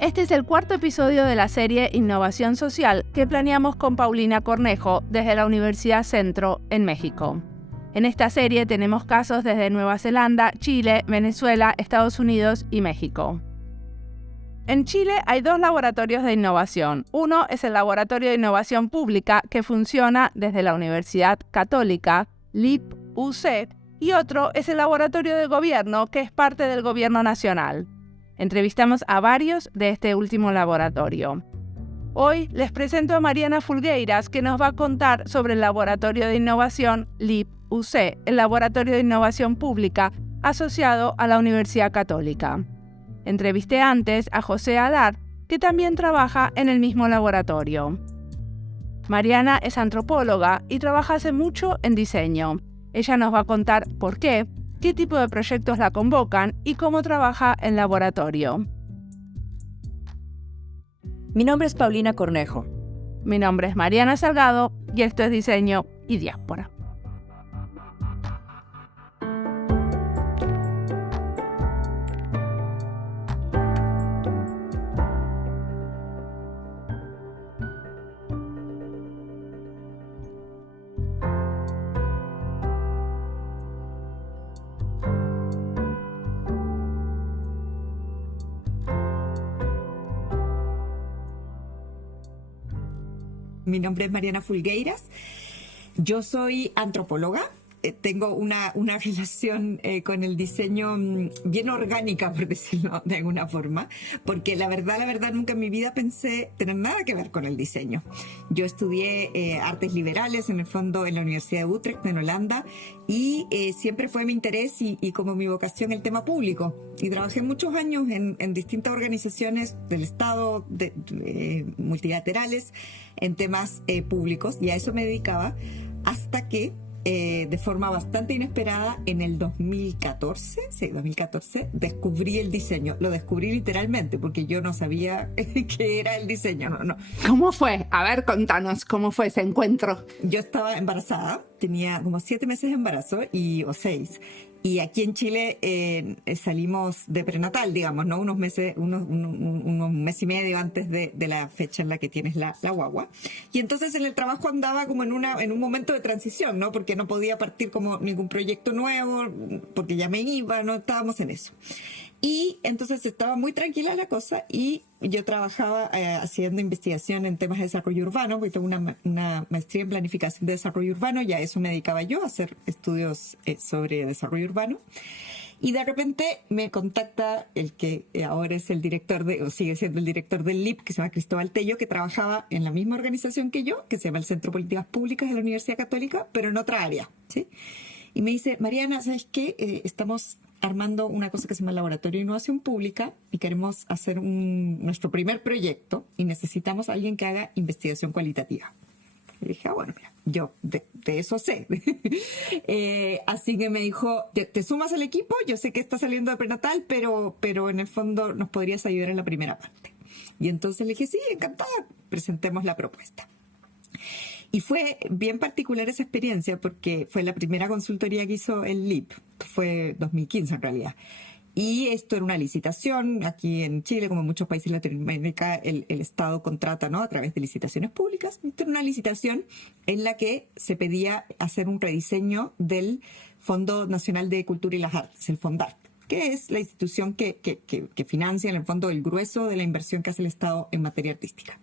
Este es el cuarto episodio de la serie Innovación Social que planeamos con Paulina Cornejo desde la Universidad Centro en México. En esta serie tenemos casos desde Nueva Zelanda, Chile, Venezuela, Estados Unidos y México. En Chile hay dos laboratorios de innovación. Uno es el Laboratorio de Innovación Pública que funciona desde la Universidad Católica, LIP-UC, y otro es el Laboratorio de Gobierno que es parte del Gobierno Nacional. Entrevistamos a varios de este último laboratorio. Hoy les presento a Mariana Fulgueiras, que nos va a contar sobre el Laboratorio de Innovación LIP-UC, el Laboratorio de Innovación Pública asociado a la Universidad Católica. Entrevisté antes a José Adar, que también trabaja en el mismo laboratorio. Mariana es antropóloga y trabaja hace mucho en diseño. Ella nos va a contar por qué tipo de proyectos la convocan y cómo trabaja en laboratorio. Mi nombre es Paulina Cornejo. Mi nombre es Mariana Salgado y esto es Diseño y Diáspora. Mi nombre es Mariana Fulgueiras. Yo soy antropóloga. Tengo una relación con el diseño bien orgánica, por decirlo de alguna forma, porque la verdad, nunca en mi vida pensé tener nada que ver con el diseño. Yo estudié artes liberales, en el fondo, en la Universidad de Utrecht, en Holanda, y siempre fue mi interés y como mi vocación el tema público. Y trabajé muchos años en distintas organizaciones del Estado, multilaterales, en temas públicos, y a eso me dedicaba hasta que de forma bastante inesperada en el 2014 descubrí el diseño. Lo descubrí literalmente porque yo no sabía qué era el diseño. No. ¿Cómo fue? A ver, contanos, ¿cómo fue ese encuentro? Yo estaba embarazada, tenía como 7 meses de embarazo o 6. Y aquí en Chile salimos de prenatal, digamos, ¿no? Unos meses y medio antes de la fecha en la que tienes la guagua. Y entonces en el trabajo andaba como en un momento de transición, ¿no? Porque no podía partir como ningún proyecto nuevo, porque ya me iba, no estábamos en eso. Y entonces estaba muy tranquila la cosa y yo trabajaba haciendo investigación en temas de desarrollo urbano, porque tengo una maestría en planificación de desarrollo urbano, y a eso me dedicaba yo, a hacer estudios sobre desarrollo urbano. Y de repente me contacta el que ahora es el director o sigue siendo el director del LIP, que se llama Cristóbal Tello, que trabajaba en la misma organización que yo, que se llama el Centro de Políticas Públicas de la Universidad Católica, pero en otra área, ¿sí? Y me dice: Mariana, ¿sabes qué? Estamos armando una cosa que se llama Laboratorio de Innovación Pública y queremos hacer nuestro primer proyecto y necesitamos a alguien que haga investigación cualitativa. Y dije, bueno, mira, yo de eso sé. Así que me dijo, ¿te sumas al equipo? Yo sé que estás saliendo de prenatal, pero en el fondo nos podrías ayudar en la primera parte. Y entonces le dije, sí, encantada, presentemos la propuesta. Y fue bien particular esa experiencia porque fue la primera consultoría que hizo el LIP. Fue 2015 en realidad. Y esto era una licitación. Aquí en Chile, como en muchos países de Latinoamérica, el Estado contrata, ¿no?, a través de licitaciones públicas. Esto era una licitación en la que se pedía hacer un rediseño del Fondo Nacional de Cultura y las Artes, el FONDART, que es la institución que financia en el fondo el grueso de la inversión que hace el Estado en materia artística.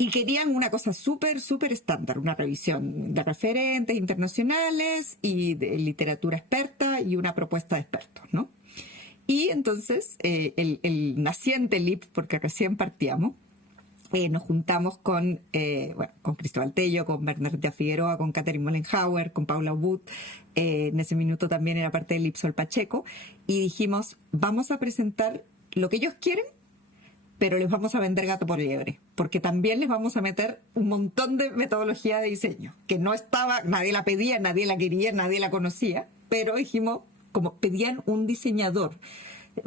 Y querían una cosa súper estándar, una revisión de referentes internacionales y de literatura experta y una propuesta de expertos, ¿no? Y entonces el naciente LIP, porque recién partíamos, nos juntamos con Cristóbal Tello, con Bernardita Figueroa, con Catherine Mollenhauer, con Paula Wood. En ese minuto también era parte del LIP Sol Pacheco. Y dijimos, vamos a presentar lo que ellos quieren, pero les vamos a vender gato por liebre, porque también les vamos a meter un montón de metodología de diseño, que no estaba, nadie la pedía, nadie la quería, nadie la conocía, pero dijimos, como pedían un diseñador,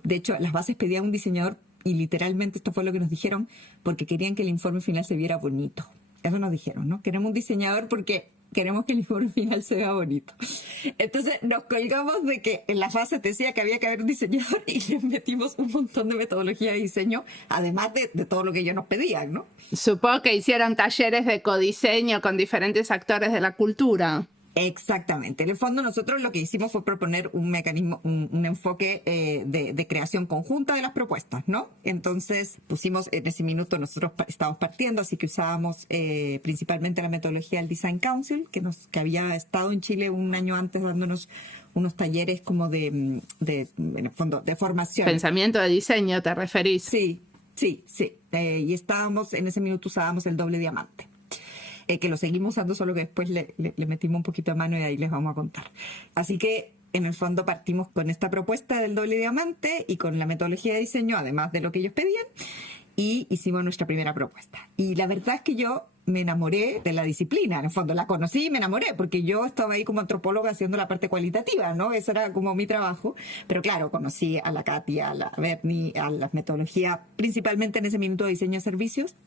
de hecho las bases pedían un diseñador, y literalmente esto fue lo que nos dijeron, porque querían que el informe final se viera bonito. Eso nos dijeron, ¿no? Queremos un diseñador porque queremos que el informe final se vea bonito. Entonces nos colgamos de que en la fase te decía que había que haber un diseñador y le metimos un montón de metodología de diseño, además de todo lo que ellos nos pedían, ¿no? Supongo que hicieron talleres de codiseño con diferentes actores de la cultura. Exactamente. En el fondo nosotros lo que hicimos fue proponer un mecanismo, un enfoque de creación conjunta de las propuestas, ¿no? Entonces pusimos, en ese minuto nosotros estábamos partiendo, así que usábamos principalmente la metodología del Design Council, que había estado en Chile un año antes dándonos unos talleres como en el fondo, de formación. Pensamiento de diseño, ¿te referís? Sí. Y estábamos, en ese minuto usábamos el doble diamante. Que lo seguimos usando, solo que después le metimos un poquito de mano y ahí les vamos a contar. Así que en el fondo partimos con esta propuesta del doble diamante y con la metodología de diseño, además de lo que ellos pedían, y hicimos nuestra primera propuesta. Y la verdad es que yo me enamoré de la disciplina, en el fondo la conocí y me enamoré, porque yo estaba ahí como antropóloga haciendo la parte cualitativa, ¿no? Eso era como mi trabajo, pero claro, conocí a la Katy, a la Bernie, a las metodologías, principalmente en ese minuto de diseño de servicios,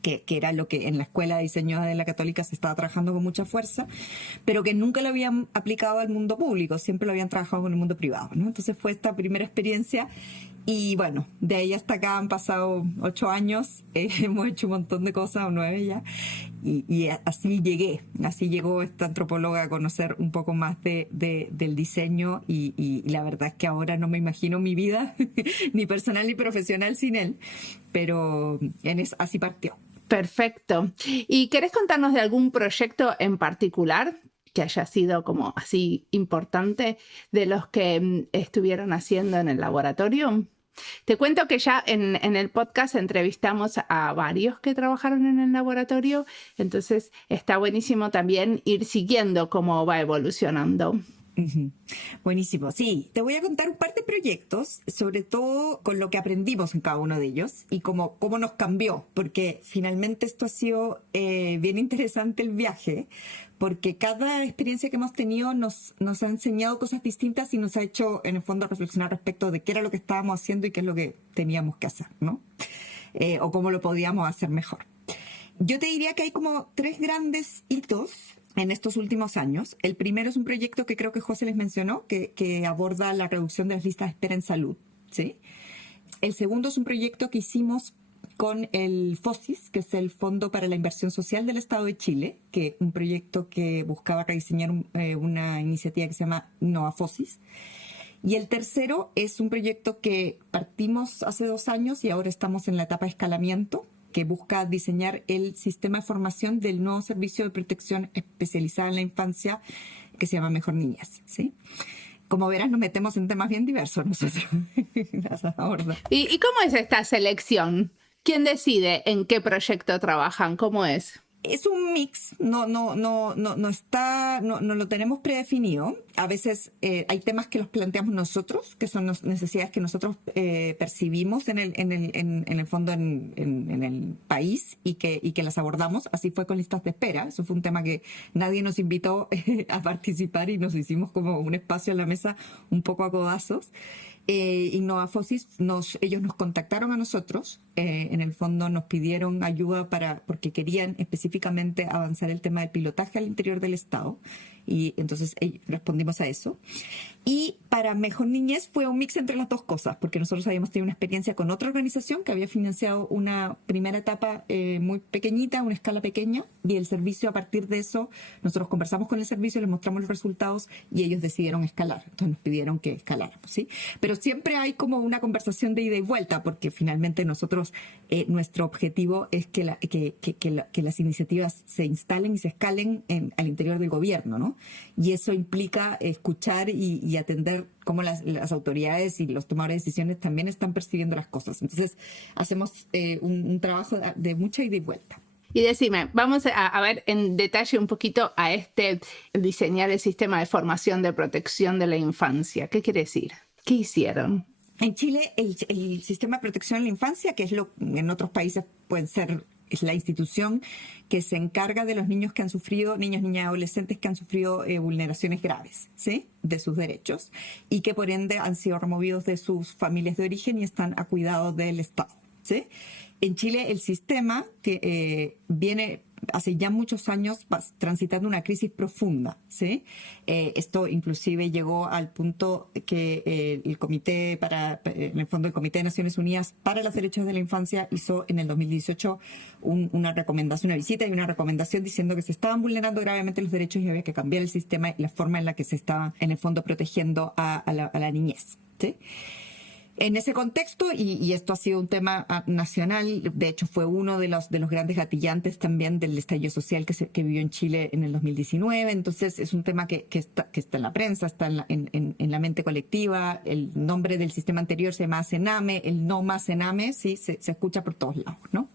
que era lo que en la Escuela de Diseño de la Católica se estaba trabajando con mucha fuerza, pero que nunca lo habían aplicado al mundo público, siempre lo habían trabajado con el mundo privado, ¿no? Entonces fue esta primera experiencia y bueno, de ahí hasta acá han pasado 8 años, hemos hecho un montón de cosas, o 9 ya, y así llegó esta antropóloga a conocer un poco más del diseño y la verdad es que ahora no me imagino mi vida, ni personal ni profesional sin él, pero así partió. Perfecto. ¿Y querés contarnos de algún proyecto en particular que haya sido como así importante de los que estuvieron haciendo en el laboratorio? Te cuento que ya en el podcast entrevistamos a varios que trabajaron en el laboratorio, entonces está buenísimo también ir siguiendo cómo va evolucionando. Buenísimo, sí. Te voy a contar un par de proyectos, sobre todo con lo que aprendimos en cada uno de ellos y cómo nos cambió, porque finalmente esto ha sido bien interesante el viaje, porque cada experiencia que hemos tenido nos ha enseñado cosas distintas y nos ha hecho en el fondo reflexionar respecto de qué era lo que estábamos haciendo y qué es lo que teníamos que hacer, ¿no? O cómo lo podíamos hacer mejor. Yo te diría que hay como 3 grandes hitos en estos últimos años. El primero es un proyecto que creo que José les mencionó, que aborda la reducción de las listas de espera en salud, ¿sí? El segundo es un proyecto que hicimos con el FOSIS, que es el Fondo para la Inversión Social del Estado de Chile, que es un proyecto que buscaba rediseñar una iniciativa que se llama InnovaFOSIS. Y el tercero es un proyecto que partimos hace 2 años y ahora estamos en la etapa de escalamiento, que busca diseñar el sistema de formación del nuevo servicio de protección especializada en la infancia que se llama Mejor Niñez, ¿sí? Como verás, nos metemos en temas bien diversos nosotros. ¿Y cómo es esta selección? ¿Quién decide en qué proyecto trabajan? ¿Cómo es? Es un mix, no lo tenemos predefinido. A veces hay temas que los planteamos nosotros, que son necesidades que nosotros percibimos en el fondo en el país y que las abordamos. Así fue con listas de espera. Eso fue un tema que nadie nos invitó a participar y nos hicimos como un espacio en la mesa un poco a codazos. InnovaFOSIS, ellos nos contactaron a nosotros, en el fondo nos pidieron ayuda porque querían específicamente avanzar el tema del pilotaje al interior del Estado y entonces respondimos a eso. Y para Mejor Niñez fue un mix entre las dos cosas, porque nosotros habíamos tenido una experiencia con otra organización que había financiado una primera etapa muy pequeñita, una escala pequeña, y el servicio, a partir de eso, nosotros conversamos con el servicio, les mostramos los resultados y ellos decidieron escalar. Entonces nos pidieron que escaláramos, ¿sí? Pero siempre hay como una conversación de ida y vuelta, porque finalmente nosotros, nuestro objetivo es que las iniciativas se instalen y se escalen al interior del gobierno, ¿no? Y eso implica escuchar y atender cómo las autoridades y los tomadores de decisiones también están percibiendo las cosas. Entonces, hacemos un trabajo de mucha ida y vuelta. Y decime, vamos a ver en detalle un poquito a diseñar el sistema de formación de protección de la infancia. ¿Qué quiere decir? ¿Qué hicieron? En Chile, el sistema de protección de la infancia, que es en otros países pueden ser, es la institución que se encarga de los niños que han sufrido, niños, niñas y adolescentes que han sufrido vulneraciones graves, ¿sí? De sus derechos y que por ende han sido removidos de sus familias de origen y están a cuidado del Estado, ¿sí? En Chile el sistema que viene hace ya muchos años transitando una crisis profunda, ¿sí? Esto inclusive llegó al punto que el Comité en el fondo el Comité de Naciones Unidas para los Derechos de la Infancia hizo en el 2018 una recomendación, una visita y una recomendación diciendo que se estaban vulnerando gravemente los derechos y había que cambiar el sistema y la forma en la que se estaba en el fondo protegiendo a la niñez, ¿sí? En ese contexto, y esto ha sido un tema nacional, de hecho fue uno de los grandes gatillantes también del estallido social que vivió en Chile en el 2019, entonces es un tema que está en la prensa, está en la mente colectiva, el nombre del sistema anterior se llama Sename, el no más Sename, sí, se escucha por todos lados, ¿no?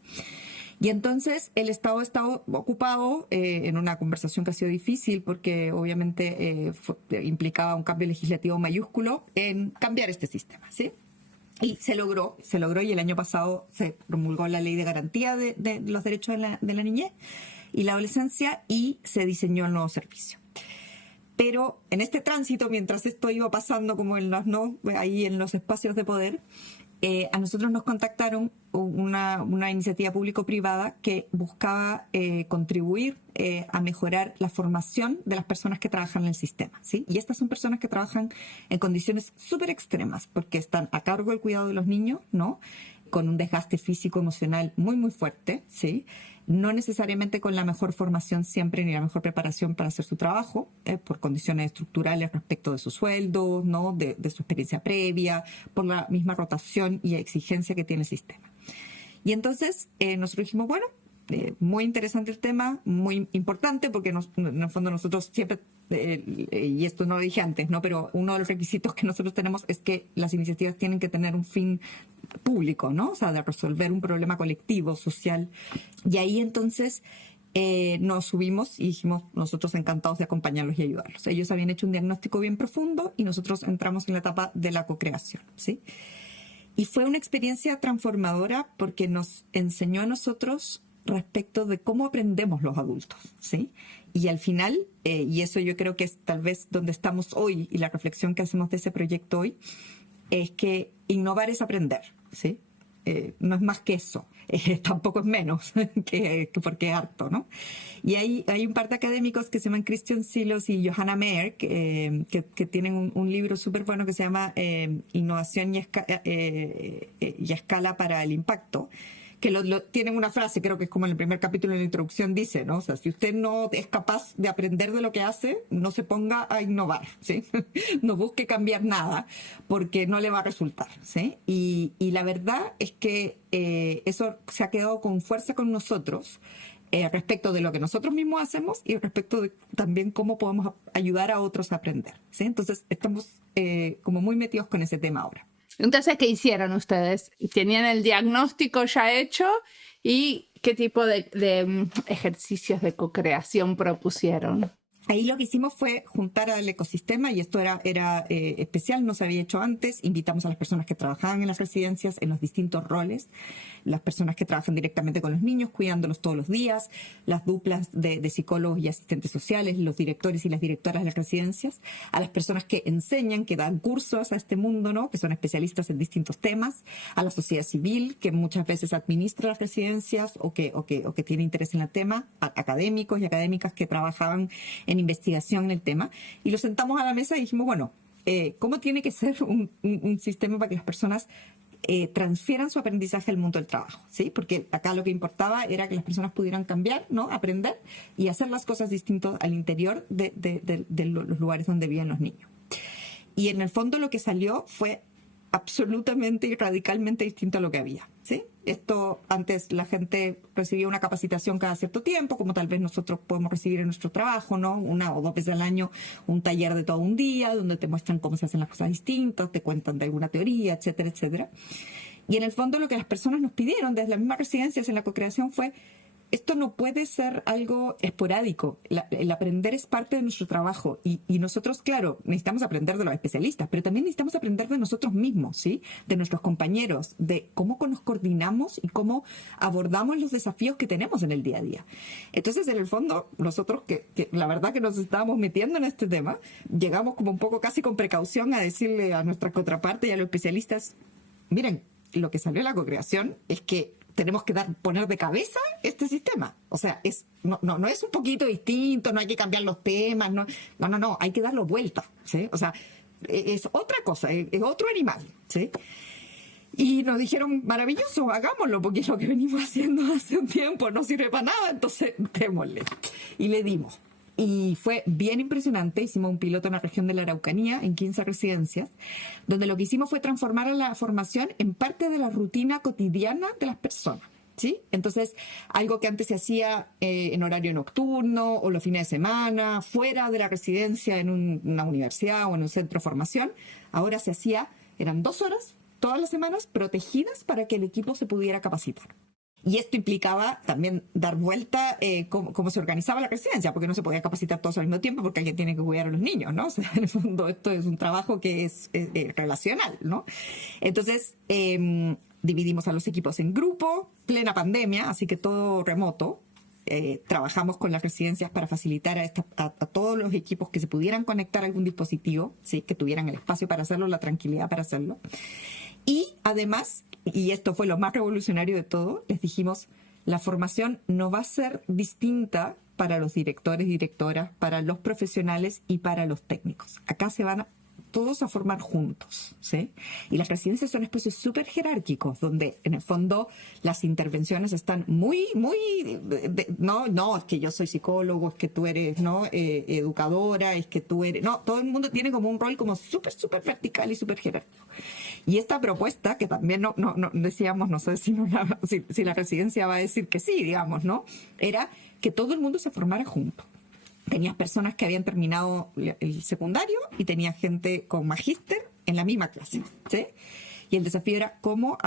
Y entonces el Estado ha estado ocupado en una conversación que ha sido difícil porque obviamente implicaba un cambio legislativo mayúsculo en cambiar este sistema, ¿sí? Y se logró y el año pasado se promulgó la Ley de Garantía de los Derechos de la Niñez y la Adolescencia y se diseñó el nuevo servicio. Pero en este tránsito, mientras esto iba pasando como ahí en los espacios de poder, a nosotros nos contactaron una iniciativa público-privada que buscaba contribuir a mejorar la formación de las personas que trabajan en el sistema, ¿sí? Y estas son personas que trabajan en condiciones súper extremas porque están a cargo del cuidado de los niños, ¿no? Con un desgaste físico, emocional muy, muy fuerte, ¿sí? No necesariamente con la mejor formación siempre ni la mejor preparación para hacer su trabajo, por condiciones estructurales respecto de su sueldo, ¿no? De su experiencia previa, por la misma rotación y exigencia que tiene el sistema. Y entonces nosotros dijimos, bueno, muy interesante el tema, muy importante, porque en el fondo nosotros siempre, y esto no lo dije antes, ¿no? Pero uno de los requisitos que nosotros tenemos es que las iniciativas tienen que tener un fin público, ¿no? O sea, de resolver un problema colectivo, social. Y ahí entonces nos subimos y dijimos, nosotros encantados de acompañarlos y ayudarlos. Ellos habían hecho un diagnóstico bien profundo y nosotros entramos en la etapa de la co-creación, ¿sí? Y fue una experiencia transformadora porque nos enseñó a nosotros respecto de cómo aprendemos los adultos, ¿sí? Y al final, y eso yo creo que es tal vez donde estamos hoy y la reflexión que hacemos de ese proyecto hoy, es que innovar es aprender, ¿sí? No es más que eso, tampoco es menos, que porque es harto, ¿no? Y hay un par de académicos que se llaman Christian Silos y Johanna Meyer, que tienen un libro súper bueno que se llama Innovación y Escala para el Impacto, que tienen una frase, creo que es como en el primer capítulo de la introducción dice, ¿no? O sea, si usted no es capaz de aprender de lo que hace, no se ponga a innovar, ¿sí? No busque cambiar nada, porque no le va a resultar, ¿sí? Y la verdad es que eso se ha quedado con fuerza con nosotros respecto de lo que nosotros mismos hacemos y respecto de también cómo podemos ayudar a otros a aprender, ¿sí? Entonces estamos como muy metidos con ese tema ahora. Entonces, ¿qué hicieron ustedes? ¿Tenían el diagnóstico ya hecho? ¿Y qué tipo de ejercicios de co-creación propusieron? Ahí lo que hicimos fue juntar al ecosistema, y esto era especial, no se había hecho antes. Invitamos a las personas que trabajaban en las residencias en los distintos roles, las personas que trabajan directamente con los niños, cuidándolos todos los días, las duplas de psicólogos y asistentes sociales, los directores y las directoras de las residencias, a las personas que enseñan, que dan cursos a este mundo, ¿no? Que son especialistas en distintos temas, a la sociedad civil, que muchas veces administra las residencias o que tiene interés en el tema, a académicos y académicas que trabajaban en investigación en el tema, y los sentamos a la mesa y dijimos, bueno, ¿cómo tiene que ser un sistema para que las personas transfieran su aprendizaje al mundo del trabajo? ¿Sí? Porque acá lo que importaba era que las personas pudieran cambiar, ¿no? Aprender y hacer las cosas distintas al interior de los lugares donde viven los niños. Y en el fondo lo que salió fue absolutamente y radicalmente distinto a lo que había, ¿sí? Esto, antes la gente recibía una capacitación cada cierto tiempo, como tal vez nosotros podemos recibir en nuestro trabajo, ¿no? 1 o 2 veces al año, un taller de todo un día, donde te muestran cómo se hacen las cosas distintas, te cuentan de alguna teoría, etcétera, etcétera. Y en el fondo lo que las personas nos pidieron desde las mismas residencias en la co-creación fue: esto no puede ser algo esporádico. El aprender es parte de nuestro trabajo y nosotros, claro, necesitamos aprender de los especialistas, pero también necesitamos aprender de nosotros mismos, ¿sí? De nuestros compañeros, de cómo nos coordinamos y cómo abordamos los desafíos que tenemos en el día a día. Entonces, en el fondo, nosotros que la verdad que nos estábamos metiendo en este tema, llegamos como un poco casi con precaución a decirle a nuestra contraparte y a los especialistas: miren, lo que salió de la co-creación es que tenemos que poner de cabeza este sistema. O sea, no es un poquito distinto, no hay que cambiar los temas, no, hay que darlo vuelta, ¿sí? O sea, es otra cosa, es otro animal, ¿sí? Y nos dijeron, maravilloso, hagámoslo, porque lo que venimos haciendo hace un tiempo no sirve para nada, entonces démosle. Y le dimos. Y fue bien impresionante. Hicimos un piloto en la región de la Araucanía, en 15 residencias, donde lo que hicimos fue transformar a la formación en parte de la rutina cotidiana de las personas, ¿sí? Entonces, algo que antes se hacía en horario nocturno o los fines de semana, fuera de la residencia en una universidad o en un centro de formación, ahora se hacía, eran 2 horas todas las semanas protegidas para que el equipo se pudiera capacitar. Y esto implicaba también dar vuelta cómo se organizaba la residencia, porque no se podía capacitar todos al mismo tiempo porque alguien tiene que cuidar a los niños, ¿no? O sea, en el fondo esto es un trabajo que es relacional, ¿no? Entonces, dividimos a los equipos en grupo, plena pandemia, así que todo remoto. Trabajamos con las residencias para facilitar a todos los equipos que se pudieran conectar a algún dispositivo, ¿sí? Que tuvieran el espacio para hacerlo, la tranquilidad para hacerlo. Y además, y esto fue lo más revolucionario de todo, les dijimos, la formación no va a ser distinta para los directores, directoras, para los profesionales y para los técnicos. Acá se van todos a formar juntos, ¿sí? Y las residencias son espacios súper jerárquicos, donde en el fondo las intervenciones están muy, no, es que yo soy psicólogo, es que tú eres, ¿no? Educadora, es que tú eres, no, todo el mundo tiene como un rol como súper vertical y súper jerárquico. Y esta propuesta, que también no decíamos, no sé si la residencia va a decir que sí, digamos, ¿no? Era que todo el mundo se formara junto. Tenías personas que habían terminado el secundario y tenías gente con magíster en la misma clase, ¿sí? Y el desafío era cómo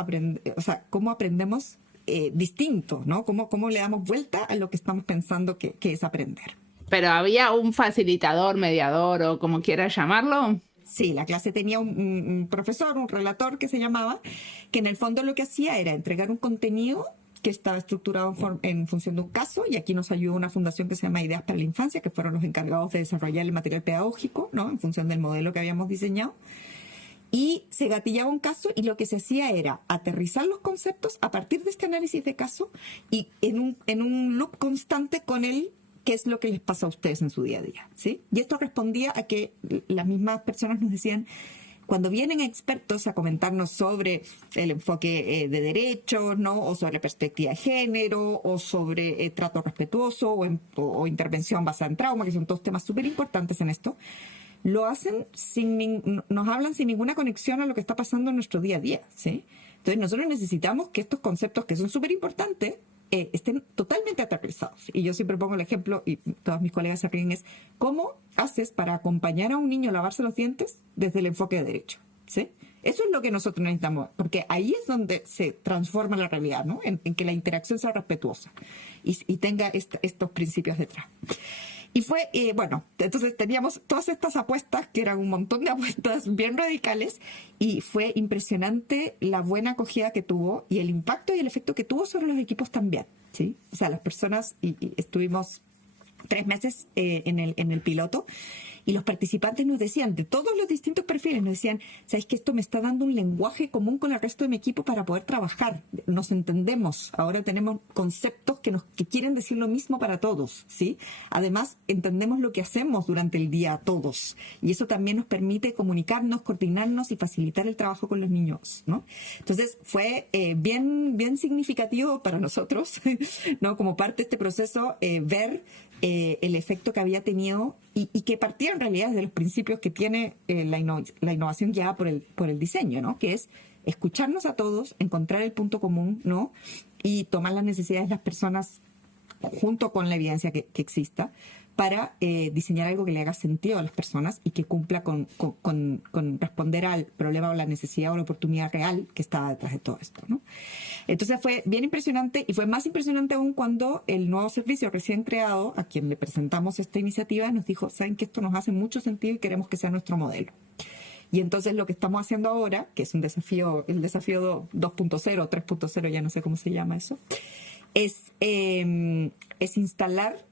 aprendemos distinto, ¿no? Cómo le damos vuelta a lo que estamos pensando que es aprender. ¿Pero había un facilitador, mediador o como quieras llamarlo? Sí, la clase tenía un profesor, un relator que se llamaba, que en el fondo lo que hacía era entregar un contenido que estaba estructurado en función de un caso, y aquí nos ayudó una fundación que se llama Ideas para la Infancia, que fueron los encargados de desarrollar el material pedagógico, ¿no? En función del modelo que habíamos diseñado. Y se gatillaba un caso y lo que se hacía era aterrizar los conceptos a partir de este análisis de caso y en un loop constante con él, qué es lo que les pasa a ustedes en su día a día, ¿sí? Y esto respondía a que las mismas personas nos decían, cuando vienen expertos a comentarnos sobre el enfoque de derechos, ¿no? O sobre perspectiva de género, o sobre trato respetuoso, o intervención basada en trauma, que son todos temas súper importantes en esto, lo hacen nos hablan sin ninguna conexión a lo que está pasando en nuestro día a día, ¿sí? Entonces nosotros necesitamos que estos conceptos que son súper importantes estén totalmente aterrizados. Y yo siempre pongo el ejemplo, y todos mis colegas se ríen, es ¿cómo haces para acompañar a un niño a lavarse los dientes desde el enfoque de derecho? ¿Sí? Eso es lo que nosotros necesitamos, porque ahí es donde se transforma la realidad, ¿no? En que la interacción sea respetuosa y tenga estos principios detrás. Y fue, entonces teníamos todas estas apuestas, que eran un montón de apuestas bien radicales, y fue impresionante la buena acogida que tuvo y el impacto y el efecto que tuvo sobre los equipos también, ¿sí? O sea, las personas, y estuvimos 3 meses en el piloto, y los participantes nos decían, de todos los distintos perfiles, nos decían, ¿sabes que esto me está dando un lenguaje común con el resto de mi equipo para poder trabajar? Nos entendemos, ahora tenemos conceptos que quieren decir lo mismo para todos, ¿sí? Además, entendemos lo que hacemos durante el día todos, y eso también nos permite comunicarnos, coordinarnos y facilitar el trabajo con los niños, ¿no? Entonces, fue bien significativo para nosotros, ¿no? Como parte de este proceso, ver el efecto que había tenido y que partía en realidad de los principios que tiene la innovación guiada por el diseño, ¿no? Que es escucharnos a todos, encontrar el punto común, ¿no? Y tomar las necesidades de las personas junto con la evidencia que exista para diseñar algo que le haga sentido a las personas y que cumpla con responder al problema o la necesidad o la oportunidad real que estaba detrás de todo esto, ¿no? Entonces fue bien impresionante, y fue más impresionante aún cuando el nuevo servicio recién creado, a quien le presentamos esta iniciativa, nos dijo, saben que esto nos hace mucho sentido y queremos que sea nuestro modelo. Y entonces lo que estamos haciendo ahora, que es el desafío 2.0, 3.0, ya no sé cómo se llama eso, es instalar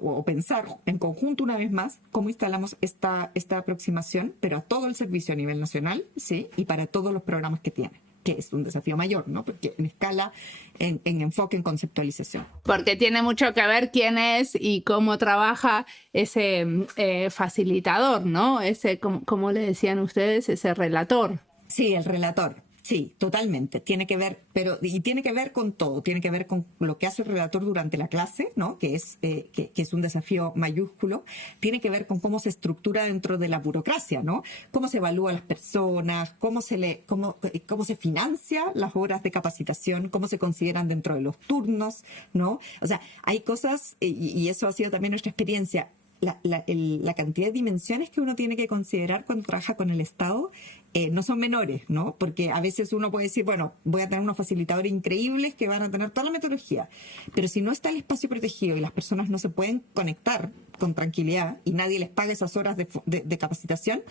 o pensar en conjunto una vez más cómo instalamos esta aproximación, pero a todo el servicio a nivel nacional, ¿sí? Y para todos los programas que tiene, que es un desafío mayor, ¿no? Porque en escala, en enfoque, en conceptualización. Porque tiene mucho que ver quién es y cómo trabaja ese facilitador, ¿no? Ese, como le decían ustedes, ese relator. Sí, el relator. Sí, totalmente. Tiene que ver, y tiene que ver con todo. Tiene que ver con lo que hace el relator durante la clase, ¿no? Que es un desafío mayúsculo. Tiene que ver con cómo se estructura dentro de la burocracia, ¿no? Cómo se evalúa a las personas, cómo se financia las horas de capacitación, cómo se consideran dentro de los turnos, ¿no? O sea, hay cosas, y eso ha sido también nuestra experiencia. La cantidad de dimensiones que uno tiene que considerar cuando trabaja con el Estado no son menores, ¿no? Porque a veces uno puede decir, bueno, voy a tener unos facilitadores increíbles que van a tener toda la metodología, pero si no está el espacio protegido y las personas no se pueden conectar con tranquilidad y nadie les paga esas horas de capacitación,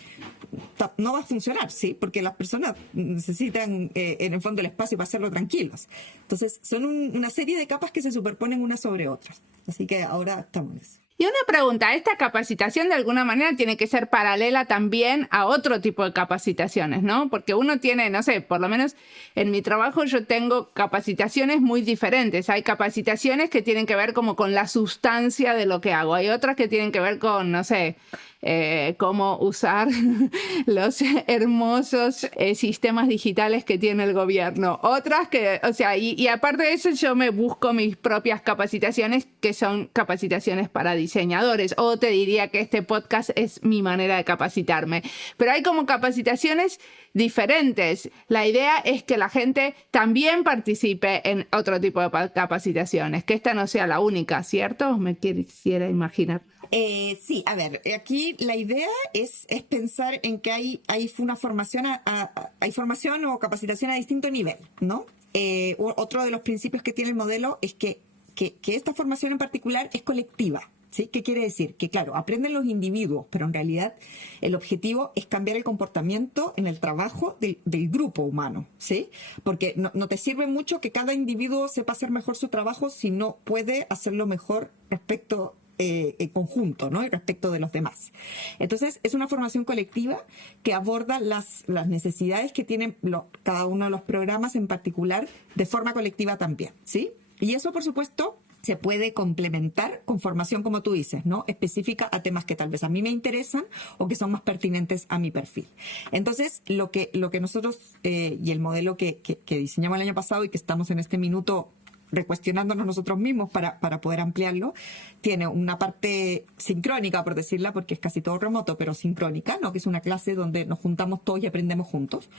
no va a funcionar, ¿sí? Porque las personas necesitan, en el fondo, el espacio para hacerlo tranquilos. Entonces, son una serie de capas que se superponen unas sobre otras. Así que ahora estamos en eso. Y una pregunta, ¿esta capacitación de alguna manera tiene que ser paralela también a otro tipo de capacitaciones, ¿no? Porque uno tiene, no sé, por lo menos en mi trabajo yo tengo capacitaciones muy diferentes. Hay capacitaciones que tienen que ver como con la sustancia de lo que hago. Hay otras que tienen que ver con, no sé, cómo usar los hermosos sistemas digitales que tiene el gobierno. Otras que, o sea, y aparte de eso yo me busco mis propias capacitaciones que son capacitaciones para diseñadores, o te diría que este podcast es mi manera de capacitarme. Pero hay como capacitaciones diferentes. La idea es que la gente también participe en otro tipo de capacitaciones, que esta no sea la única, ¿cierto? Me quisiera imaginar. Sí, a ver, aquí la idea es pensar en que hay una formación, hay formación o capacitación a distinto nivel, ¿no? Otro de los principios que tiene el modelo es que esta formación en particular es colectiva. ¿Sí? ¿Qué quiere decir? Que claro, aprenden los individuos, pero en realidad el objetivo es cambiar el comportamiento en el trabajo del grupo humano, ¿sí? Porque no te sirve mucho que cada individuo sepa hacer mejor su trabajo si no puede hacerlo mejor respecto en conjunto, ¿no? Y respecto de los demás. Entonces, es una formación colectiva que aborda las necesidades que tienen cada uno de los programas en particular de forma colectiva también, ¿sí? Y eso, por supuesto, se puede complementar con formación, como tú dices, ¿no? Específica a temas que tal vez a mí me interesan o que son más pertinentes a mi perfil. Entonces, lo que nosotros, y el modelo que diseñamos el año pasado y que estamos en este minuto recuestionándonos nosotros mismos para poder ampliarlo, tiene una parte sincrónica, por decirla, porque es casi todo remoto, pero sincrónica, ¿no? Que es una clase donde nos juntamos todos y aprendemos juntos.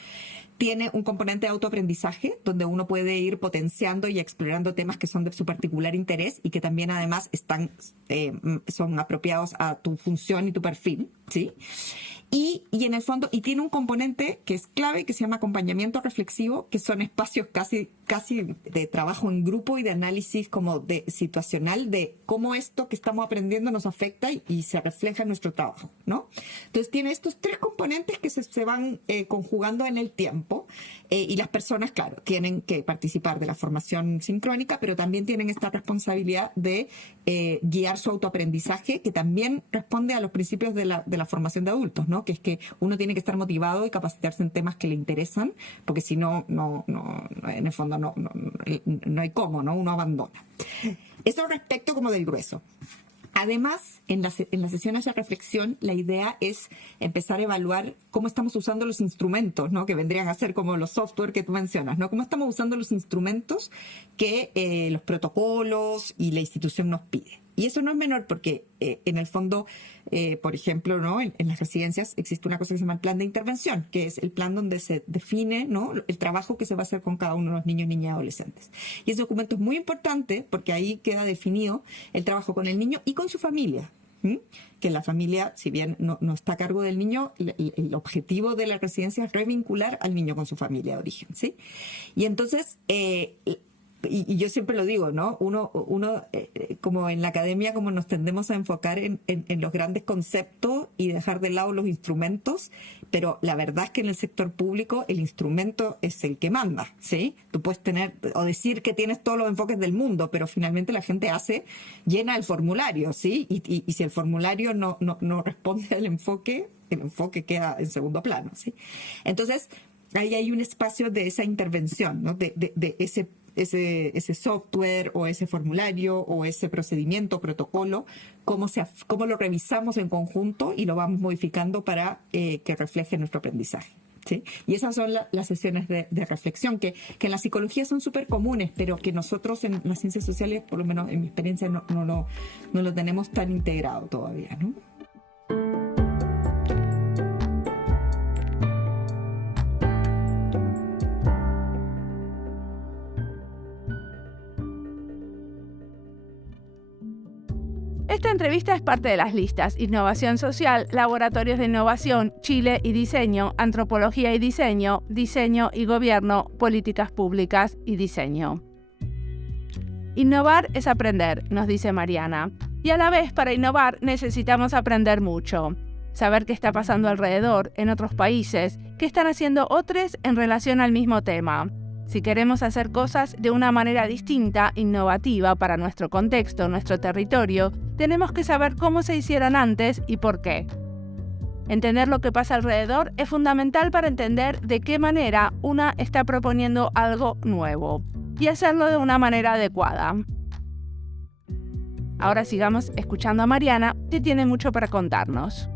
Tiene un componente de autoaprendizaje, donde uno puede ir potenciando y explorando temas que son de su particular interés y que también además son apropiados a tu función y tu perfil, ¿sí? Y en el fondo, y tiene un componente que es clave, que se llama acompañamiento reflexivo, que son espacios casi de trabajo en grupo y de análisis como de situacional de cómo esto que estamos aprendiendo nos afecta y se refleja en nuestro trabajo, ¿no? Entonces tiene estos tres componentes que se van conjugando en el tiempo, y las personas, claro, tienen que participar de la formación sincrónica, pero también tienen esta responsabilidad de guiar su autoaprendizaje, que también responde a los principios de la formación de adultos, ¿no? Que es que uno tiene que estar motivado y capacitarse en temas que le interesan, porque si no, en el fondo no hay cómo, ¿no? Uno abandona. Eso respecto como del grueso. Además, en las sesiones de reflexión, la idea es empezar a evaluar cómo estamos usando los instrumentos, ¿no? Que vendrían a ser como los software que tú mencionas, ¿no? Cómo estamos usando los instrumentos que los protocolos y la institución nos pide. Y eso no es menor porque, en el fondo, por ejemplo, ¿no? En las residencias existe una cosa que se llama el plan de intervención, que es el plan donde se define, ¿no? El trabajo que se va a hacer con cada uno de los niños, niñas y adolescentes. Y ese documento es muy importante porque ahí queda definido el trabajo con el niño y con su familia. Que la familia, si bien no está a cargo del niño, el objetivo de la residencia es revincular al niño con su familia de origen, ¿sí? Y entonces, y yo siempre lo digo, ¿no? Uno como en la academia, como nos tendemos a enfocar en los grandes conceptos y dejar de lado los instrumentos, pero la verdad es que en el sector público el instrumento es el que manda, ¿sí? Tú puedes tener o decir que tienes todos los enfoques del mundo, pero finalmente la gente llena el formulario, ¿sí? Y si el formulario no responde al enfoque, el enfoque queda en segundo plano, ¿sí? Entonces, ahí hay un espacio de esa intervención, ¿no? De ese software o ese formulario o ese procedimiento, protocolo, cómo lo revisamos en conjunto y lo vamos modificando para que refleje nuestro aprendizaje. ¿Sí? Y esas son las sesiones de reflexión que en la psicología son súper comunes, pero que nosotros en las ciencias sociales, por lo menos en mi experiencia, no lo tenemos tan integrado todavía, ¿no? Esta entrevista es parte de las listas Innovación Social, Laboratorios de Innovación, Chile y Diseño, Antropología y Diseño, Diseño y Gobierno, Políticas Públicas y Diseño. Innovar es aprender, nos dice Mariana. Y a la vez, para innovar, necesitamos aprender mucho. Saber qué está pasando alrededor, en otros países, qué están haciendo otros en relación al mismo tema. Si queremos hacer cosas de una manera distinta, innovativa para nuestro contexto, nuestro territorio, tenemos que saber cómo se hicieron antes y por qué. Entender lo que pasa alrededor es fundamental para entender de qué manera una está proponiendo algo nuevo y hacerlo de una manera adecuada. Ahora sigamos escuchando a Mariana, que tiene mucho para contarnos.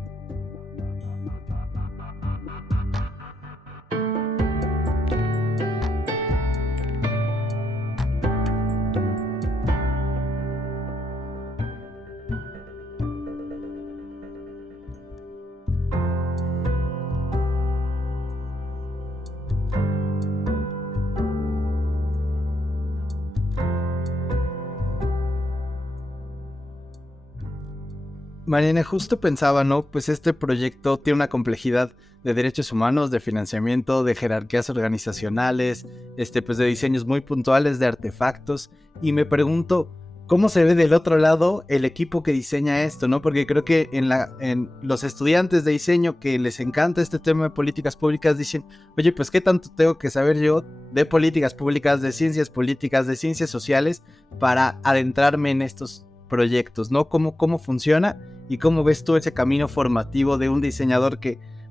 Mariana, justo pensaba, ¿no? Pues este proyecto tiene una complejidad de derechos humanos, de financiamiento, de jerarquías organizacionales, pues de diseños muy puntuales, de artefactos, y me pregunto, ¿cómo se ve del otro lado el equipo que diseña esto, ¿no? Porque creo que en los estudiantes de diseño que les encanta este tema de políticas públicas dicen, oye, pues ¿qué tanto tengo que saber yo de políticas públicas, de ciencias políticas, de ciencias sociales para adentrarme en estos proyectos, ¿no? ¿Cómo funciona? ¿Y cómo ves tú ese camino formativo de un diseñador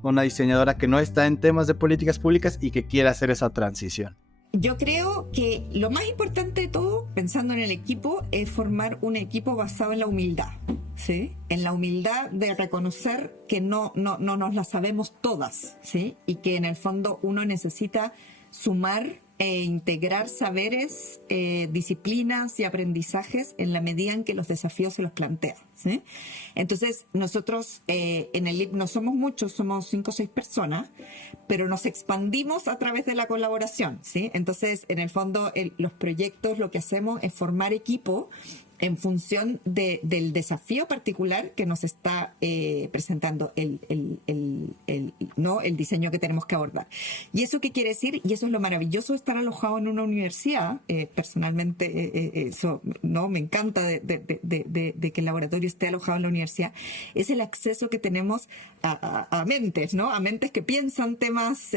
una diseñadora que no está en temas de políticas públicas y que quiere hacer esa transición? Yo creo que lo más importante de todo, pensando en el equipo, es formar un equipo basado en la humildad, ¿sí? En la humildad de reconocer que no nos la sabemos todas, ¿sí? Y que en el fondo uno necesita sumar e integrar saberes, disciplinas y aprendizajes en la medida en que los desafíos se los plantean, ¿sí? Entonces, nosotros en el LIP no somos muchos, somos 5 o 6 personas, pero nos expandimos a través de la colaboración, ¿sí? Entonces, en el fondo, los proyectos lo que hacemos es formar equipo en función del desafío particular que nos está presentando el diseño que tenemos que abordar. ¿Y eso qué quiere decir? Y eso es lo maravilloso de estar alojado en una universidad. Personalmente, eso no me encanta de que el laboratorio esté alojado en la universidad. Es el acceso que tenemos a mentes, ¿no? A mentes que piensan temas